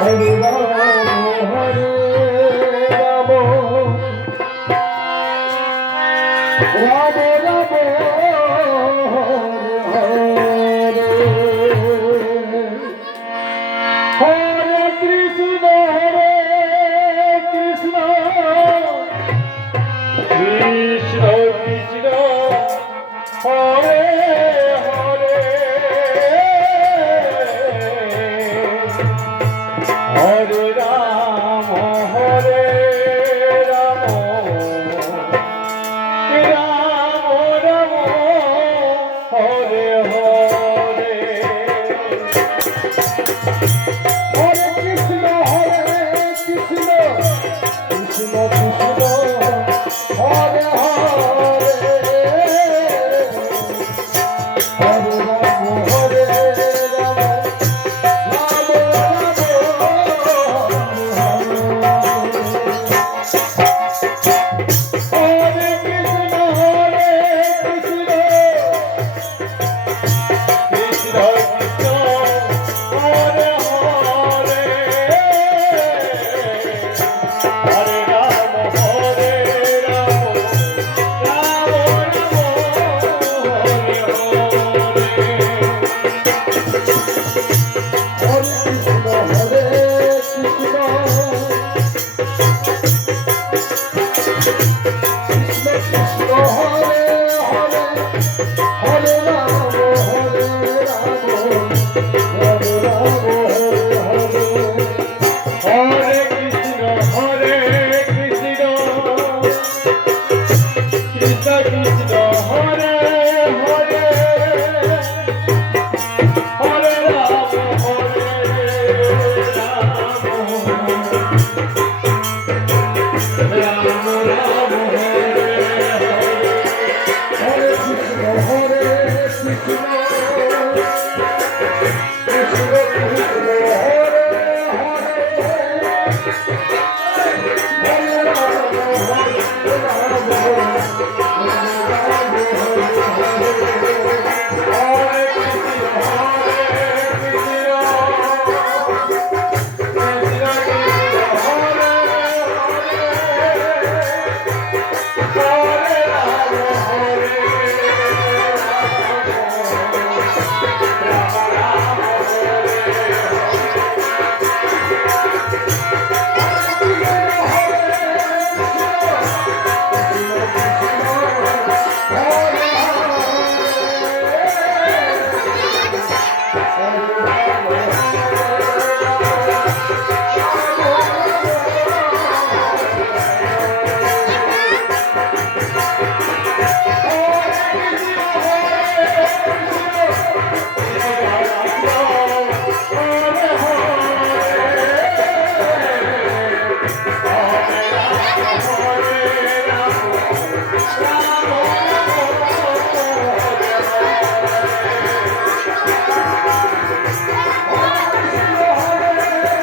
Hare Ram Hare Ram Ram Ram Hare Hare Krishna Krishna Krishna Hare Hare Hare Ram Hare Ram Ram Ram Hare Hare Hare Krishna Krishna Krishna Hare Hare Hare Ram Hare Ram Ram Hare Krishna Krishna Krishna Hare Hare Hare Ram Hare Ram Ram Hare Krishna